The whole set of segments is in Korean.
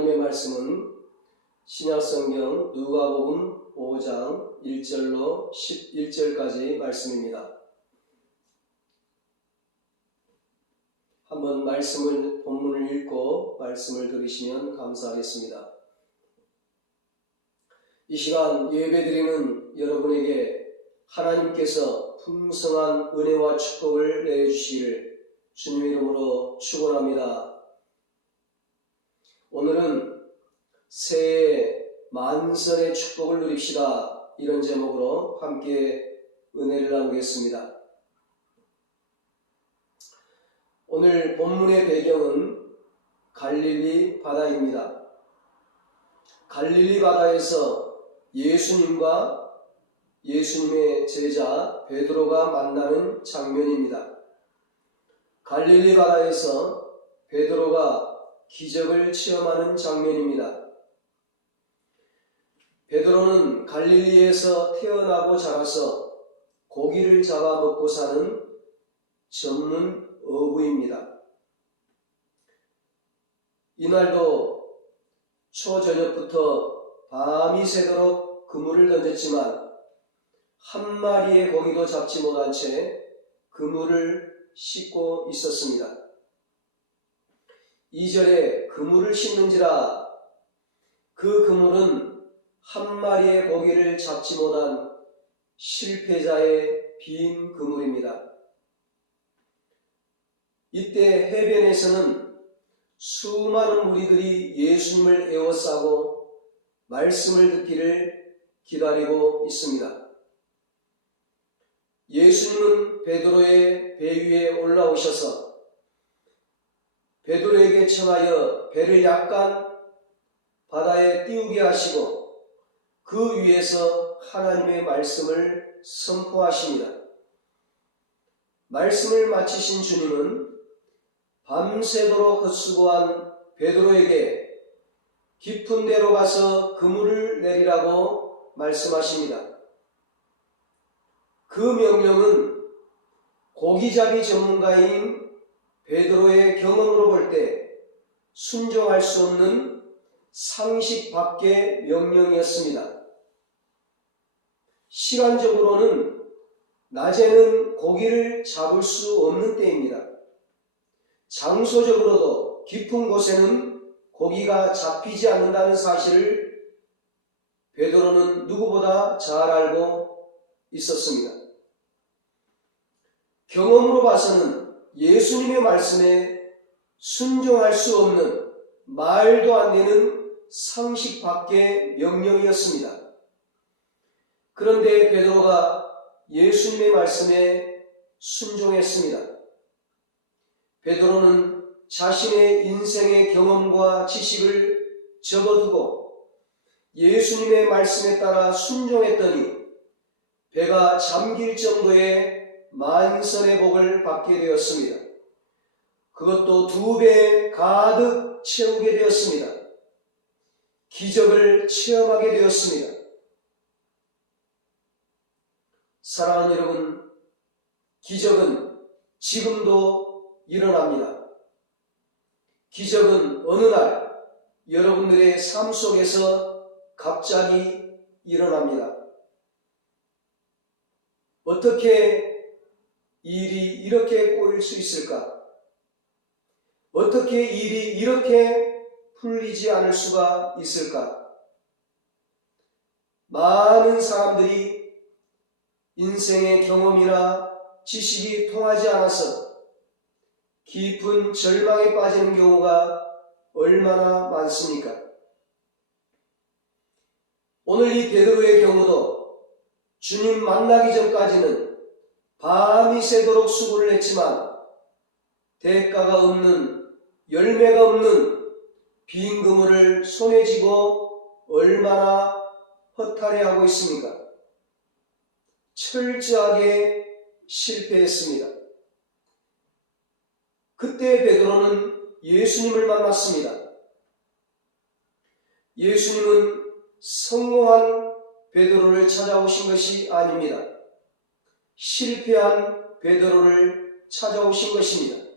하나님의 말씀은 신약성경 누가복음 5장 1절로 11절까지 말씀입니다. 한번 본문을 읽고 말씀을 들으시면 감사하겠습니다. 이 시간 예배드리는 여러분에게 하나님께서 풍성한 은혜와 축복을 내주시기를 주님의 이름으로 축원합니다. 오늘은 새해 만선의 축복을 누립시다, 이런 제목으로 함께 은혜를 나누겠습니다. 오늘 본문의 배경은 갈릴리 바다입니다. 갈릴리 바다에서 예수님과 예수님의 제자 베드로가 만나는 장면입니다. 갈릴리 바다에서 베드로가 기적을 체험하는 장면입니다. 베드로는 갈릴리에서 태어나고 자라서 고기를 잡아 먹고 사는 전문 어부입니다. 이날도 초저녁부터 밤이 새도록 그물을 던졌지만 한 마리의 고기도 잡지 못한 채 그물을 씻고 있었습니다. 2절에 그물을 씻는지라, 그 그물은 한 마리의 고기를 잡지 못한 실패자의 빈 그물입니다. 이때 해변에서는 수많은 무리들이 예수님을 에워싸고 말씀을 듣기를 기다리고 있습니다. 예수님은 베드로의 배 위에 올라오셔서 베드로에게 청하여 배를 약간 바다에 띄우게 하시고 그 위에서 하나님의 말씀을 선포하십니다. 말씀을 마치신 주님은 밤새도록 헛수고한 베드로에게 깊은 데로 가서 그물을 내리라고 말씀하십니다. 그 명령은 고기잡이 전문가인 베드로의 경험으로 볼 때 순종할 수 없는 상식 밖의 명령이었습니다. 시간적으로는 낮에는 고기를 잡을 수 없는 때입니다. 장소적으로도 깊은 곳에는 고기가 잡히지 않는다는 사실을 베드로는 누구보다 잘 알고 있었습니다. 경험으로 봐서는 예수님의 말씀에 순종할 수 없는, 말도 안 되는 상식 밖의 명령이었습니다. 그런데 베드로가 예수님의 말씀에 순종했습니다. 베드로는 자신의 인생의 경험과 지식을 접어두고 예수님의 말씀에 따라 순종했더니 배가 잠길 정도의 만선의 복을 받게 되었습니다. 그것도 2배 가득 채우게 되었습니다. 기적을 체험하게 되었습니다. 사랑하는 여러분, 기적은 지금도 일어납니다. 기적은 어느 날 여러분들의 삶 속에서 갑자기 일어납니다. 어떻게 일이 이렇게 꼬일 수 있을까? 어떻게 일이 이렇게 풀리지 않을 수가 있을까? 많은 사람들이 인생의 경험이나 지식이 통하지 않아서 깊은 절망에 빠지는 경우가 얼마나 많습니까? 오늘 이 베드로의 경우도 주님 만나기 전까지는 밤이 새도록 수고를 했지만 대가가 없는, 열매가 없는 빈 그물을 손에 쥐고 얼마나 허탈해하고 있습니까? 철저하게 실패했습니다. 그때 베드로는 예수님을 만났습니다. 예수님은 성공한 베드로를 찾아오신 것이 아닙니다. 실패한 베드로를 찾아오신 것입니다.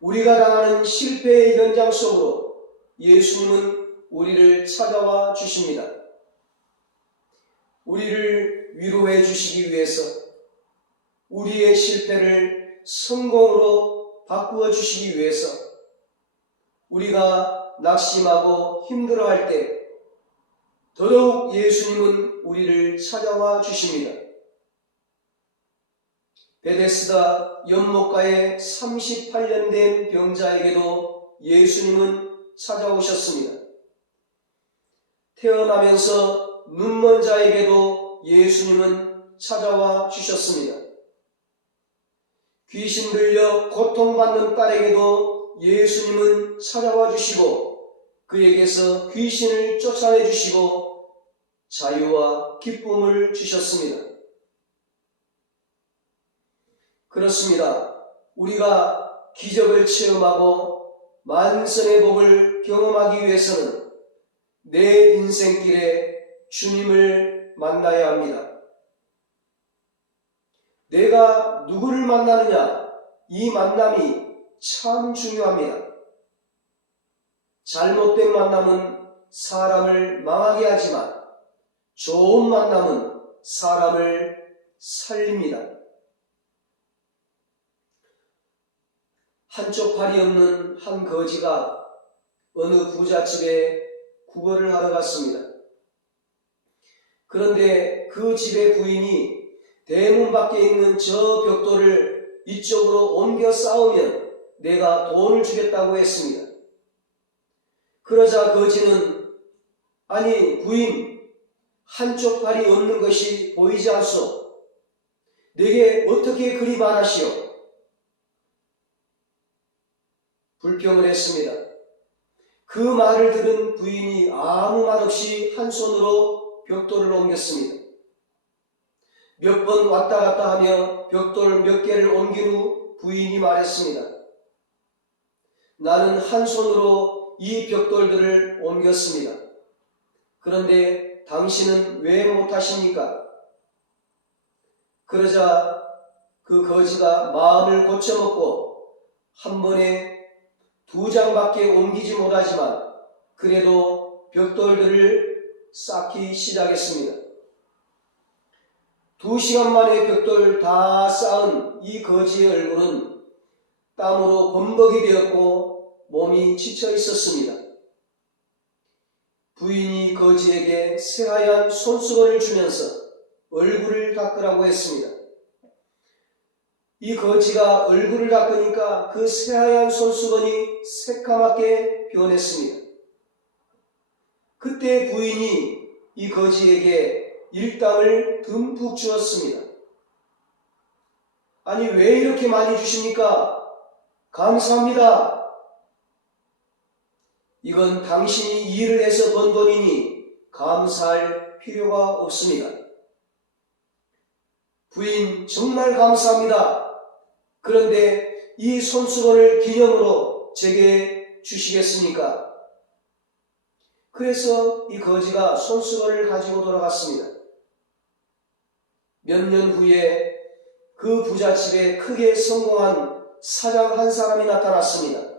우리가 당하는 실패의 현장 속으로 예수님은 우리를 찾아와 주십니다. 우리를 위로해 주시기 위해서, 우리의 실패를 성공으로 바꾸어 주시기 위해서, 우리가 낙심하고 힘들어할 때 더더욱 예수님은 우리를 찾아와 주십니다. 베데스다 연못가에 38년 된 병자에게도 예수님은 찾아오셨습니다. 태어나면서 눈먼 자에게도 예수님은 찾아와 주셨습니다. 귀신 들려 고통받는 딸에게도 예수님은 찾아와 주시고 그에게서 귀신을 쫓아내 주시고 자유와 기쁨을 주셨습니다. 그렇습니다. 우리가 기적을 체험하고 만선의 복을 경험하기 위해서는 내 인생길에 주님을 만나야 합니다. 내가 누구를 만나느냐, 이 만남이 참 중요합니다. 잘못된 만남은 사람을 망하게 하지만 좋은 만남은 사람을 살립니다. 한쪽 팔이 없는 한 거지가 어느 부잣집에 구걸을 하러 갔습니다. 그런데 그 집의 부인이 대문 밖에 있는 저 벽돌을 이쪽으로 옮겨 쌓으면 내가 돈을 주겠다고 했습니다. 그러자 거지는 아니 부인, 한쪽 팔이 없는 것이 보이지 않소? 내게 어떻게 그리 말하시오? 불평을 했습니다. 그 말을 들은 부인이 아무 말 없이 한 손으로 벽돌을 옮겼습니다. 몇 번 왔다 갔다 하며 벽돌 몇 개를 옮긴 후 부인이 말했습니다. 나는 한 손으로 이 벽돌들을 옮겼습니다. 그런데 당신은 왜 못하십니까? 그러자 그 거지가 마음을 고쳐먹고 한 번에 2장밖에 옮기지 못하지만 그래도 벽돌들을 쌓기 시작했습니다. 2시간 만에 벽돌 다 쌓은 이 거지의 얼굴은 땀으로 범벅이 되었고 몸이 지쳐 있었습니다. 부인이 거지에게 새하얀 손수건을 주면서 얼굴을 닦으라고 했습니다. 이 거지가 얼굴을 닦으니까 그 새하얀 손수건이 새까맣게 변했습니다. 그때 부인이 이 거지에게 일당을 듬뿍 주었습니다. 아니 왜 이렇게 많이 주십니까? 감사합니다. 이건 당신이 일을 해서 번 돈이니 감사할 필요가 없습니다. 부인 정말 감사합니다. 그런데 이 손수건을 기념으로 제게 주시겠습니까? 그래서 이 거지가 손수건을 가지고 돌아갔습니다. 몇 년 후에 그 부잣집에 크게 성공한 사장 한 사람이 나타났습니다.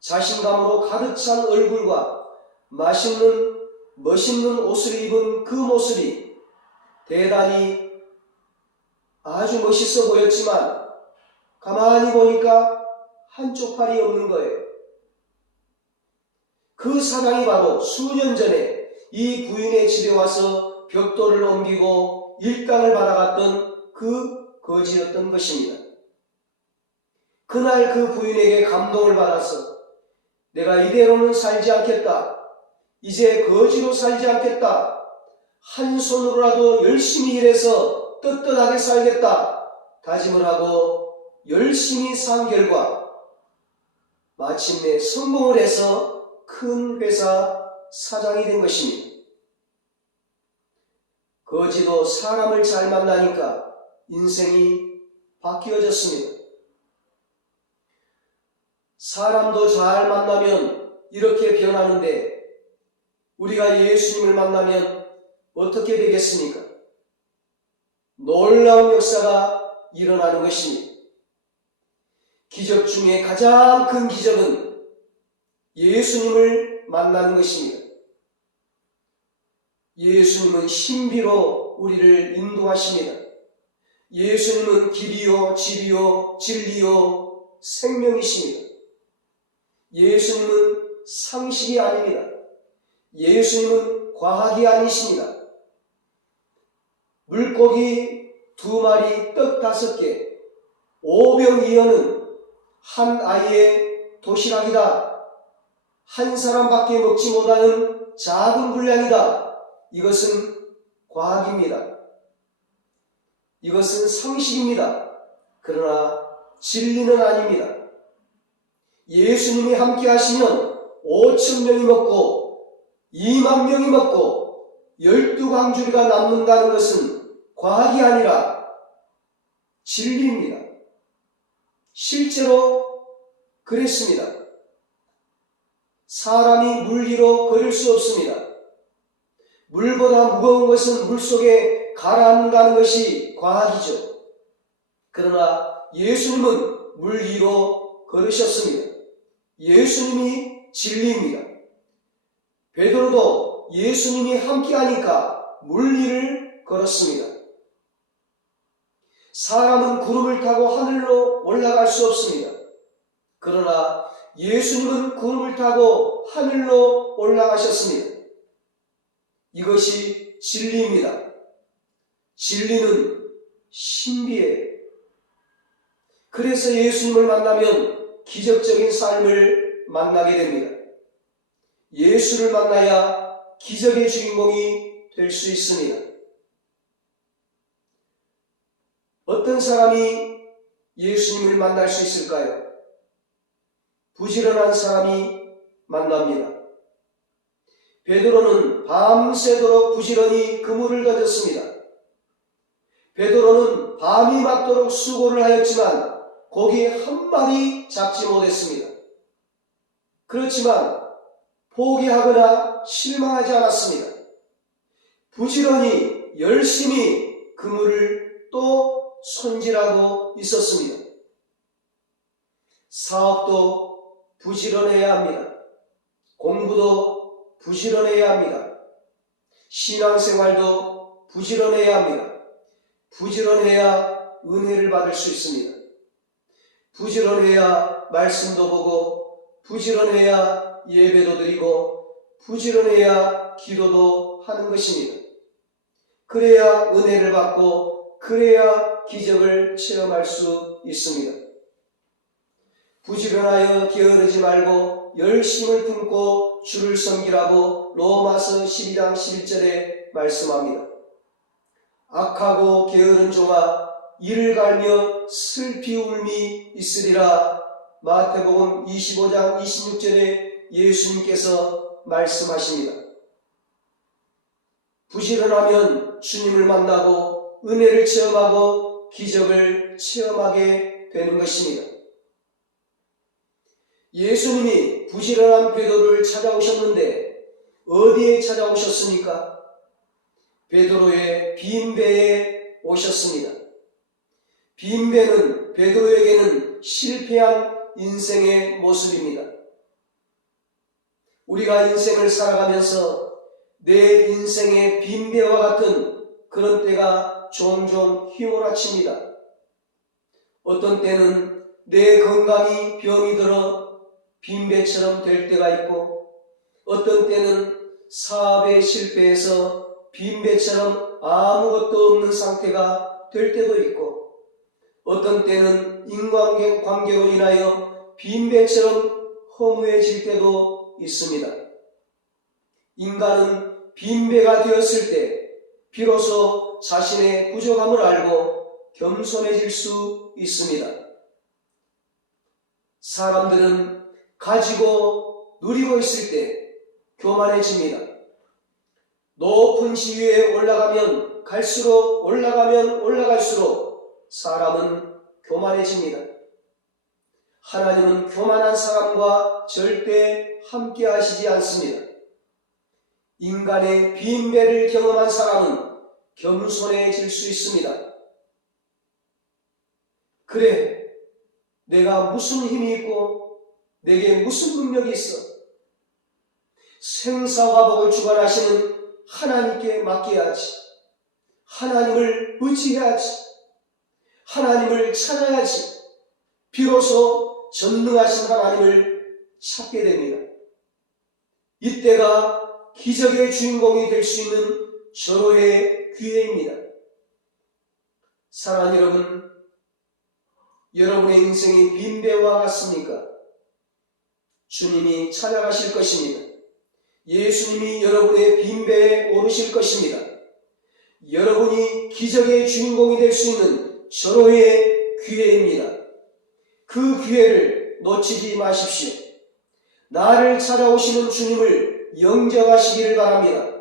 자신감으로 가득 찬 얼굴과 멋있는 옷을 입은 그 모습이 대단히 아주 멋있어 보였지만 가만히 보니까 한쪽 팔이 없는 거예요. 그 사장이 바로 수년 전에 이 부인의 집에 와서 벽돌을 옮기고 일당을 받아갔던 그 거지였던 것입니다. 그날 그 부인에게 감동을 받아서 내가 이대로는 살지 않겠다. 이제 거지로 살지 않겠다. 한 손으로라도 열심히 일해서 떳떳하게 살겠다. 다짐을 하고 열심히 산 결과 마침내 성공을 해서 큰 회사 사장이 된 것입니다. 거지도 사람을 잘 만나니까 인생이 바뀌어졌습니다. 사람도 잘 만나면 이렇게 변하는데 우리가 예수님을 만나면 어떻게 되겠습니까? 놀라운 역사가 일어나는 것입니다. 기적 중에 가장 큰 기적은 예수님을 만나는 것입니다. 예수님은 신비로 우리를 인도하십니다. 예수님은 길이요 진리요 생명이십니다. 예수님은 상식이 아닙니다. 예수님은 과학이 아니십니다. 물고기 2마리, 떡 5개, 오병이어는 한 아이의 도시락이다. 한 사람밖에 먹지 못하는 작은 분량이다. 이것은 과학입니다. 이것은 상식입니다. 그러나 진리는 아닙니다. 예수님이 함께 하시면 5,000명이 먹고 20,000명이 먹고 12광주리가 남는다는 것은 과학이 아니라 진리입니다. 실제로 그랬습니다. 사람이 물 위로 걸을 수 없습니다. 물보다 무거운 것은 물속에 가라앉는다는 것이 과학이죠. 그러나 예수님은 물 위로 걸으셨습니다. 예수님이 진리입니다. 베드로도 예수님이 함께하니까 물 위를 걸었습니다. 사람은 구름을 타고 하늘로 올라갈 수 없습니다. 그러나 예수님은 구름을 타고 하늘로 올라가셨습니다. 이것이 진리입니다. 진리는 신비예요. 그래서 예수님을 만나면 기적적인 삶을 만나게 됩니다. 예수를 만나야 기적의 주인공이 될 수 있습니다. 어떤 사람이 예수님을 만날 수 있을까요? 부지런한 사람이 만납니다. 베드로는 밤새도록 부지런히 그물을 던졌습니다. 베드로는 밤이 맞도록 수고를 하였지만 고기 한 마리 잡지 못했습니다. 그렇지만 포기하거나 실망하지 않았습니다. 부지런히 열심히 그물을 또 손질하고 있었습니다. 사업도 부지런해야 합니다. 공부도 부지런해야 합니다. 신앙생활도 부지런해야 합니다. 부지런해야 은혜를 받을 수 있습니다. 부지런해야 말씀도 보고, 부지런해야 예배도 드리고, 부지런해야 기도도 하는 것입니다. 그래야 은혜를 받고, 그래야 기적을 체험할 수 있습니다. 부지런하여 게으르지 말고 열심을 품고 주를 섬기라고 로마서 12장 11절에 말씀합니다. 악하고 게으른 종아 이를 갈며 슬피 울미 있으리라. 마태복음 25장 26절에 예수님께서 말씀하십니다. 부지런하면 주님을 만나고 은혜를 체험하고 기적을 체험하게 되는 것입니다. 예수님이 부지런한 베드로를 찾아오셨는데 어디에 찾아오셨습니까? 베드로의 빈배에 오셨습니다. 빈배는 베드로에게는 실패한 인생의 모습입니다. 우리가 인생을 살아가면서 내 인생의 빈배와 같은 그런 때가 종종 휘몰아칩니다. 어떤 때는 내 건강이 병이 들어 빈배처럼 될 때가 있고, 어떤 때는 사업에 실패해서 빈배처럼 아무것도 없는 상태가 될 때도 있고, 어떤 때는 인간관계로 인하여 빈배처럼 허무해질 때도 있습니다. 인간은 빈배가 되었을 때 비로소 자신의 부족함을 알고 겸손해질 수 있습니다. 사람들은 가지고 누리고 있을 때 교만해집니다. 높은 지위에 올라가면 올라갈수록 사람은 교만해집니다. 하나님은 교만한 사람과 절대 함께 하시지 않습니다. 인간의 빈배를 경험한 사람은 겸손해질 수 있습니다. 그래, 내가 무슨 힘이 있고 내게 무슨 능력이 있어? 생사화복을 주관하시는 하나님께 맡겨야지. 하나님을 의지해야지. 하나님을 찾아야지. 비로소 전능하신 하나님을 찾게 됩니다. 이때가 기적의 주인공이 될 수 있는 절호의 기회입니다. 사랑하는 여러분, 여러분의 인생이 빈배와 같습니까? 주님이 찾아가실 것입니다. 예수님이 여러분의 빈배에 오르실 것입니다. 여러분이 기적의 주인공이 될 수 있는 절호의 기회입니다. 그 기회를 놓치지 마십시오. 나를 찾아오시는 주님을 영접하시기를 바랍니다.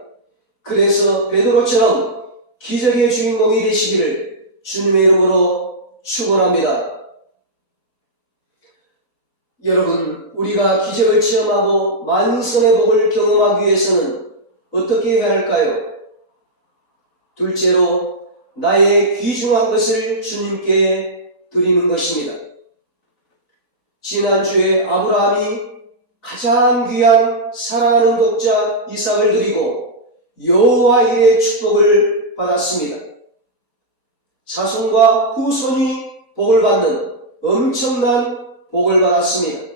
그래서 베드로처럼 기적의 주인공이 되시기를 주님의 이름으로 축원합니다. 여러분, 우리가 기적을 체험하고 만선의 복을 경험하기 위해서는 어떻게 해야 할까요? 둘째로, 나의 귀중한 것을 주님께 드리는 것입니다. 지난주에 아브라함이 가장 귀한 사랑하는 독자 이삭을 드리고 여호와 일의 축복을 받았습니다. 자손과 후손이 복을 받는 엄청난 복을 받았습니다.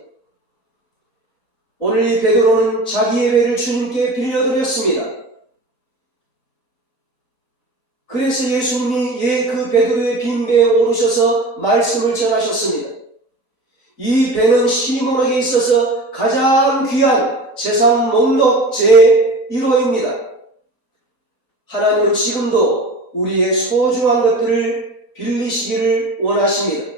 오늘 이 베드로는 자기의 배를 주님께 빌려드렸습니다. 그래서 예수님이 그 베드로의 빈 배에 오르셔서 말씀을 전하셨습니다. 이 배는 시몬에게 있어서 가장 귀한 재산 목록 제1호입니다. 하나님은 지금도 우리의 소중한 것들을 빌리시기를 원하십니다.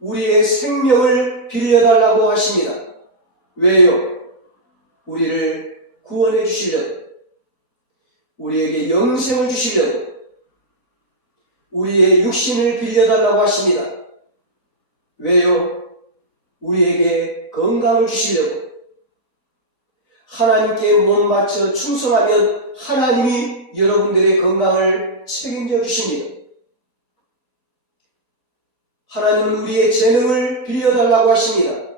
우리의 생명을 빌려달라고 하십니다. 왜요? 우리를 구원해 주시려고, 우리에게 영생을 주시려고, 우리의 육신을 빌려달라고 하십니다. 왜요? 우리에게 건강을 주시려고. 하나님께 몸 바쳐 충성하면 하나님이 여러분들의 건강을 책임져 주십니다. 하나님은 우리의 재능을 빌려달라고 하십니다.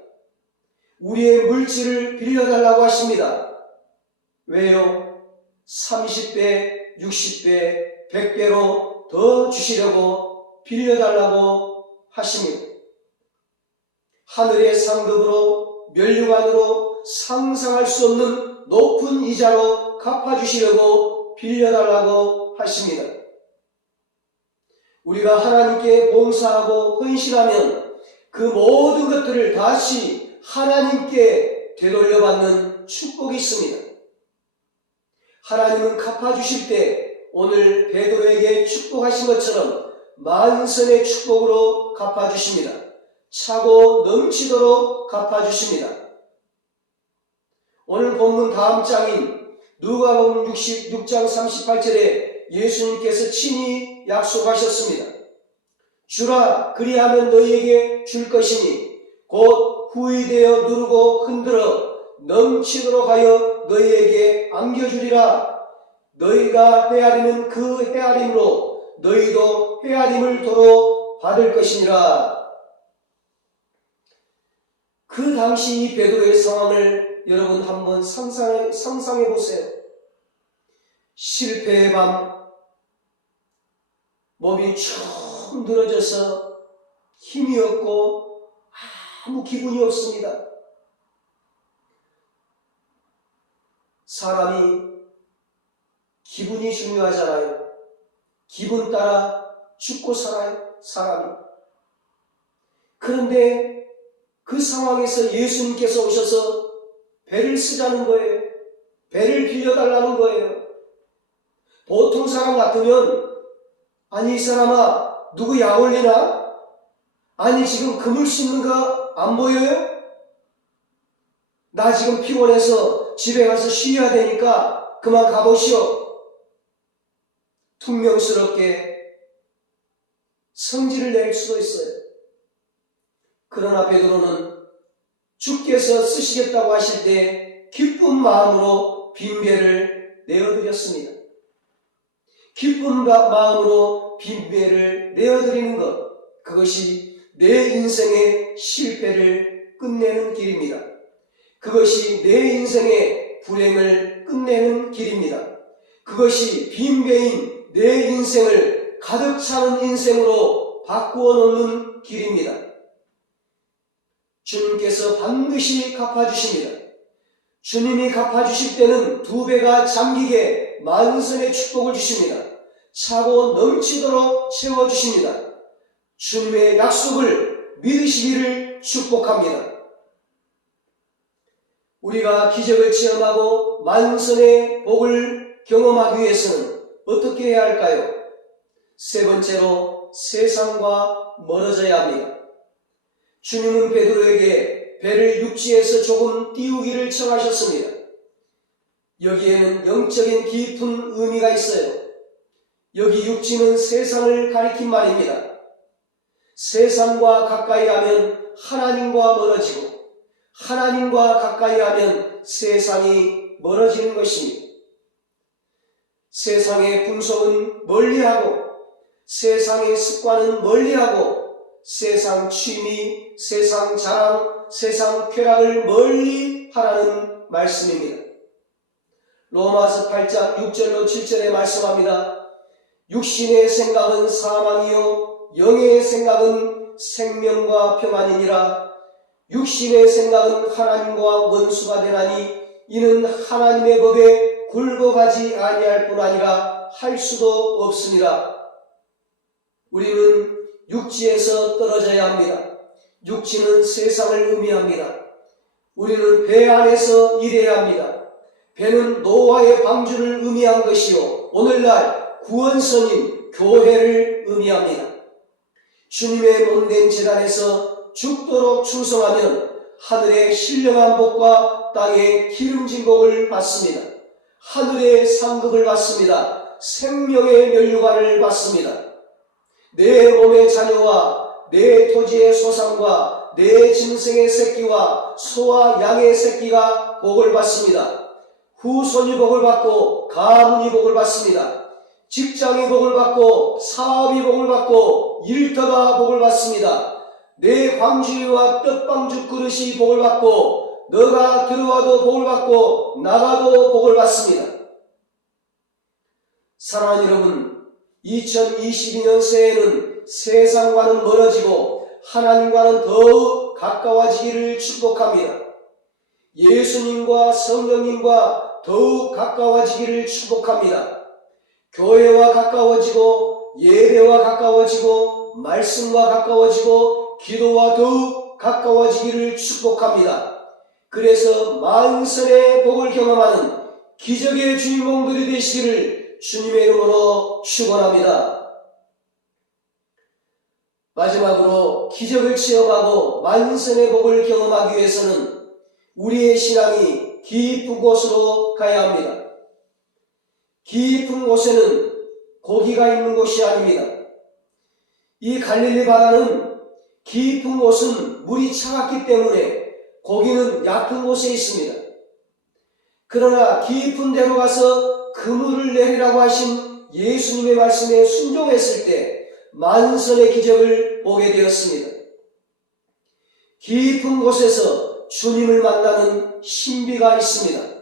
우리의 물질을 빌려달라고 하십니다. 왜요? 30배, 60배, 100배로 더 주시려고 빌려달라고 하십니다. 하늘의 상급으로 면류관으로 상상할 수 없는 높은 이자로 갚아주시려고 빌려달라고 하십니다. 우리가 하나님께 봉사하고 헌신하면 그 모든 것들을 다시 하나님께 되돌려받는 축복이 있습니다. 하나님은 갚아주실 때 오늘 베드로에게 축복하신 것처럼 만선의 축복으로 갚아주십니다. 차고 넘치도록 갚아주십니다. 오늘 본문 다음 장인 누가복음 6장 38절에 예수님께서 친히 약속하셨습니다. 주라, 그리하면 너희에게 줄 것이니 곧 후이되어 누르고 흔들어 넘치도록 하여 너희에게 안겨주리라. 너희가 헤아리는 그 헤아림으로 너희도 헤아림을 도로 받을 것이니라. 그 당시 이 베드로의 상황을 여러분 한번 상상해 보세요. 실패의 밤, 몸이 축 늘어져서 힘이 없고 아무 기분이 없습니다. 사람이 기분이 중요하잖아요. 기분 따라 죽고 살아요, 사람이. 그런데 그 상황에서 예수님께서 오셔서 배를 쓰자는 거예요. 배를 빌려달라는 거예요. 보통 사람 같으면, 아니 이 사람아, 누구 약 올리나? 아니 지금 그물 씻는 거 안 보여요? 나 지금 피곤해서 집에 가서 쉬어야 되니까 그만 가보시오. 퉁명스럽게 성질을 낼 수도 있어요. 그러나 베드로는 주께서 쓰시겠다고 하실 때 기쁜 마음으로 빈 배를 내어드렸습니다. 기쁜 마음으로 빈 배를 내어드리는 것, 그것이 내 인생의 실패를 끝내는 길입니다. 그것이 내 인생의 불행을 끝내는 길입니다. 그것이 빈배인 내 인생을 가득 차는 인생으로 바꾸어 놓는 길입니다. 주님께서 반드시 갚아주십니다. 주님이 갚아주실 때는 2배가 잠기게 만선의 축복을 주십니다. 차고 넘치도록 채워주십니다. 주님의 약속을 믿으시기를 축복합니다. 우리가 기적을 체험하고 만선의 복을 경험하기 위해서는 어떻게 해야 할까요? 세 번째로 세상과 멀어져야 합니다. 주님은 베드로에게 배를 육지에서 조금 띄우기를 청하셨습니다. 여기에는 영적인 깊은 의미가 있어요. 여기 육지는 세상을 가리킨 말입니다. 세상과 가까이 하면 하나님과 멀어지고 하나님과 가까이 하면 세상이 멀어지는 것입니다. 세상의 분속은 멀리하고 세상의 습관은 멀리하고 세상 취미, 세상 자랑, 세상 쾌락을 멀리 하라는 말씀입니다. 로마서 8장 6절로 7절에 말씀합니다. 육신의 생각은 사망이요 영의 생각은 생명과 평안이니라. 육신의 생각은 하나님과 원수가 되나니 이는 하나님의 법에 굴복하지 아니할 뿐 아니라 할 수도 없으니라. 우리는 육지에서 떨어져야 합니다. 육지는 세상을 의미합니다. 우리는 배 안에서 일해야 합니다. 배는 노아의 방주를 의미한 것이요 오늘날 구원선인 교회를 의미합니다. 주님의 몸된 제단에서 죽도록 충성하면 하늘의 신령한 복과 땅의 기름진 복을 받습니다. 하늘의 상급을 받습니다. 생명의 면류관을 받습니다. 내 몸의 자녀와 내 토지의 소산과 내 짐승의 새끼와 소와 양의 새끼가 복을 받습니다. 후손이 복을 받고 가문이 복을 받습니다. 직장이 복을 받고 사업이 복을 받고 일터가 복을 받습니다. 내 광주리와 떡방주 그릇이 복을 받고 너가 들어와도 복을 받고 나가도 복을 받습니다. 사랑하는 여러분, 2022년 새해는 세상과는 멀어지고 하나님과는 더욱 가까워지기를 축복합니다. 예수님과 성령님과 더욱 가까워지기를 축복합니다. 교회와 가까워지고 예배와 가까워지고 말씀과 가까워지고 기도와 더욱 가까워지기를 축복합니다. 그래서 만선의 복을 경험하는 기적의 주인공들이 되시기를 주님의 이름으로 축원합니다. 마지막으로 기적을 체험하고 만선의 복을 경험하기 위해서는 우리의 신앙이 깊은 곳으로 가야 합니다. 깊은 곳에는 고기가 있는 곳이 아닙니다. 이 갈릴리 바다는 깊은 곳은 물이 차갑기 때문에 고기는 얕은 곳에 있습니다. 그러나 깊은 데로 가서 그물을 내리라고 하신 예수님의 말씀에 순종했을 때 만선의 기적을 보게 되었습니다. 깊은 곳에서 주님을 만나는 신비가 있습니다.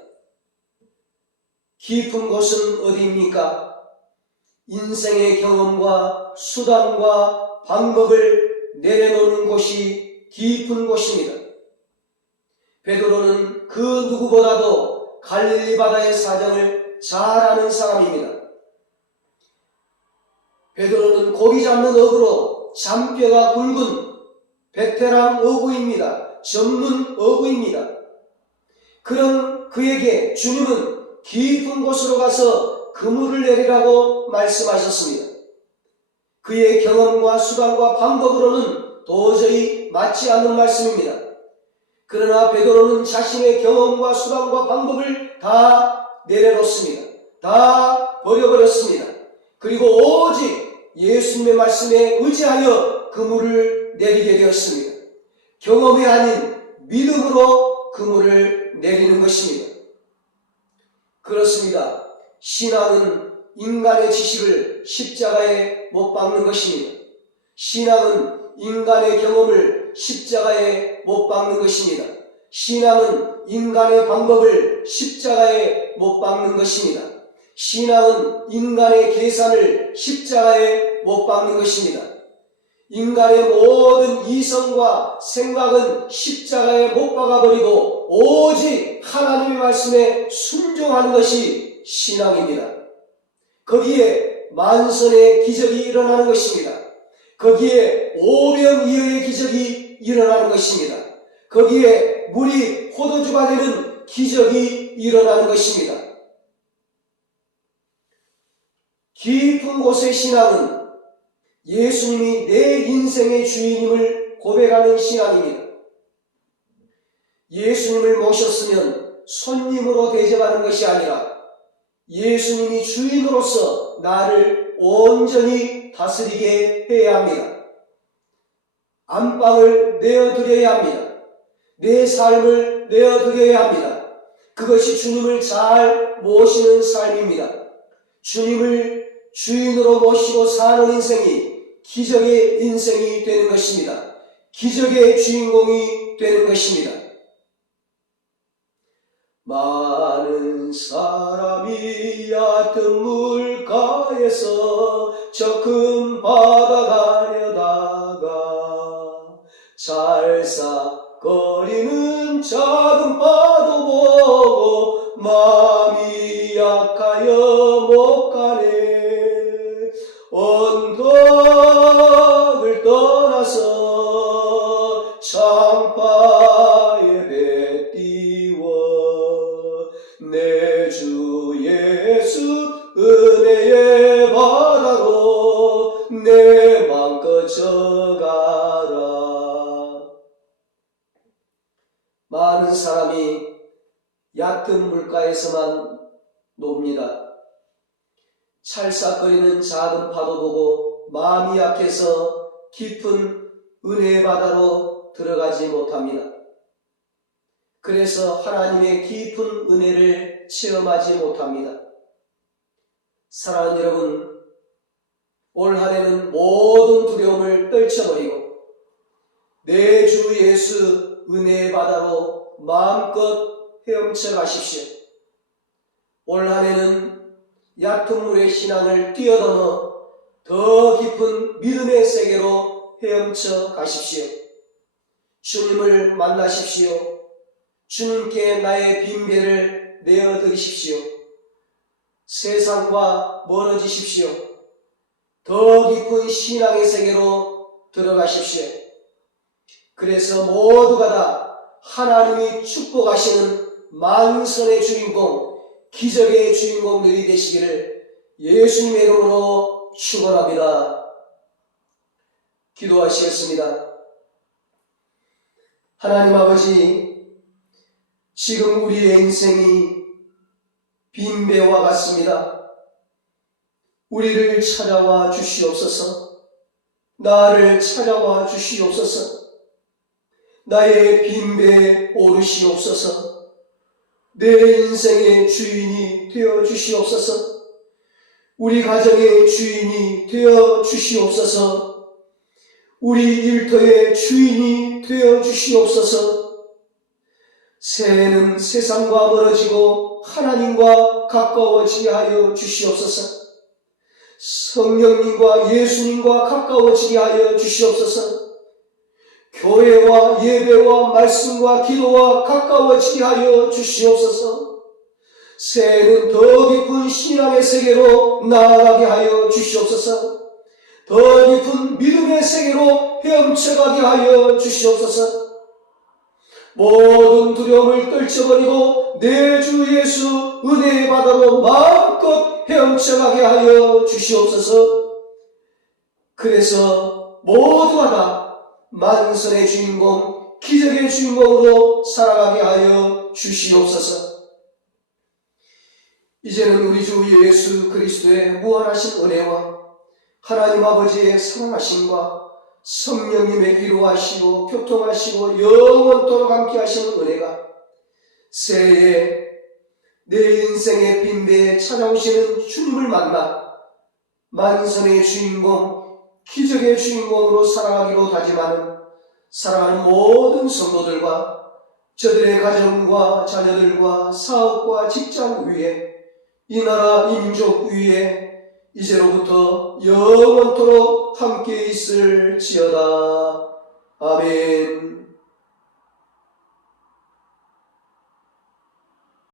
깊은 곳은 어디입니까? 인생의 경험과 수단과 방법을 내려놓는 곳이 깊은 곳입니다. 베드로는 그 누구보다도 갈릴리 바다의 사정을 잘 아는 사람입니다. 베드로는 고기 잡는 어부로 잔뼈가 굵은 베테랑 어부입니다. 전문 어부입니다. 그런 그에게 주님은 깊은 곳으로 가서 그물을 내리라고 말씀하셨습니다. 그의 경험과 수단과 방법으로는 도저히 맞지 않는 말씀입니다. 그러나 베드로는 자신의 경험과 수단과 방법을 다 내려놓습니다. 다 버려버렸습니다. 그리고 오직 예수님의 말씀에 의지하여 그물을 내리게 되었습니다. 경험이 아닌 믿음으로 그물을 내리는 것입니다. 그렇습니다. 신앙은 인간의 지식을 십자가에 못 박는 것입니다. 신앙은 인간의 경험을 십자가에 못 박는 것입니다. 신앙은 인간의 방법을 십자가에 못 박는 것입니다. 신앙은 인간의 계산을 십자가에 못 박는 것입니다. 인간의 모든 이성과 생각은 십자가에 못 박아버리고 오직 하나님의 말씀에 순종하는 것이 신앙입니다. 거기에 만선의 기적이 일어나는 것입니다. 거기에 오병이어의 기적이 일어나는 것입니다. 거기에 물이 포도주가 되는 기적이 일어나는 것입니다. 깊은 곳의 신앙은 예수님이 내 인생의 주인임을 고백하는 신앙입니다. 예수님을 모셨으면 손님으로 대접하는 것이 아니라 예수님이 주인으로서 나를 온전히 다스리게 해야 합니다. 안방을 내어드려야 합니다. 내 삶을 내어드려야 합니다. 그것이 주님을 잘 모시는 삶입니다. 주님을 주인으로 모시고 사는 인생이 기적의 인생이 되는 것입니다. 기적의 주인공이 되는 것입니다. 많은 사람이 얕은 물가에서 저 큰 바다 가려다가 찰싹거리는 작은 파도 보고 마음이 약하여 못 가네. 언덕을 떠나서 창파에 배 띄워 내 주 예수 은혜의 바다로 내 맘껏 져가라. 많은 사람이 얕은 물가에서만 놉니다. 찰싹거리는 작은 파도 보고 마음이 약해서 깊은 은혜의 바다로 들어가지 못합니다. 그래서 하나님의 깊은 은혜를 체험하지 못합니다. 사랑하는 여러분, 올 한 해는 모든 두려움을 떨쳐버리고 내 주 예수 은혜의 바다로 마음껏 헤엄쳐 가십시오. 올 한 해는 얕은 물의 신앙을 뛰어넘어 더 깊은 믿음의 세계로 헤엄쳐 가십시오. 주님을 만나십시오. 주님께 나의 빈배를 내어드리십시오. 세상과 멀어지십시오. 더 깊은 신앙의 세계로 들어가십시오. 그래서 모두가 다 하나님이 축복하시는 만선의 주인공, 기적의 주인공들이 되시기를 예수님의 이름으로 축원합니다. 기도하시겠습니다. 하나님 아버지, 지금 우리의 인생이 빈배와 같습니다. 우리를 찾아와 주시옵소서. 나를 찾아와 주시옵소서. 나의 빈배에 오르시옵소서. 내 인생의 주인이 되어 주시옵소서. 우리 가정의 주인이 되어 주시옵소서. 우리 일터의 주인이 되어 주시옵소서. 새해는 세상과 멀어지고 하나님과 가까워지게 하여 주시옵소서. 성령님과 예수님과 가까워지게 하여 주시옵소서. 교회와 예배와 말씀과 기도와 가까워지게 하여 주시옵소서. 새해는 더 깊은 신앙의 세계로 나아가게 하여 주시옵소서. 더 깊은 믿음의 세계로 헤엄쳐가게 하여 주시옵소서. 모든 두려움을 떨쳐버리고 내 주 예수 은혜의 바다로 마음껏 헤엄쳐가게 하여 주시옵소서. 그래서 모두가 다 만선의 주인공, 기적의 주인공으로 살아가게 하여 주시옵소서. 이제는 우리 주 예수 그리스도의 무한하신 은혜와 하나님 아버지의 사랑하심과 성령님의 위로하시고 교통하시고 영원토록 함께 하시는 은혜가 새해에 내 인생의 빈배에 찾아오시는 주님을 만나 만선의 주인공, 기적의 주인공으로 살아가기로 다짐하는 사랑하는 모든 성도들과 저들의 가정과 자녀들과 사업과 직장 위에 이 나라 민족 위에 이제로부터 영원토록 함께 있을지어다.